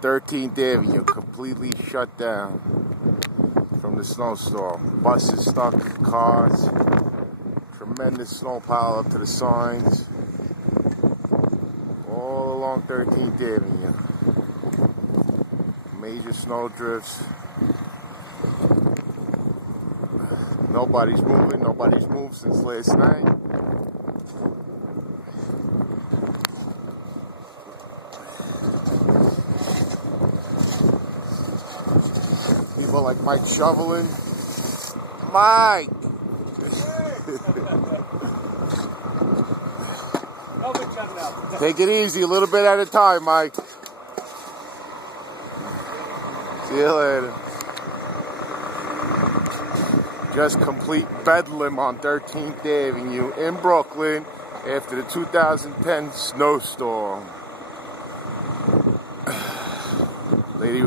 13th Avenue completely shut down from the snowstorm. Buses stuck, cars, tremendous snow pile up to the signs, all along 13th Avenue. Major snow drifts. Nobody's moving, nobody's moved since last night. People like Mike shoveling. Mike! Take it easy, a little bit at a time, Mike. See you later. Just complete bedlam on 13th Avenue in Brooklyn after the 2010 snowstorm. Lady with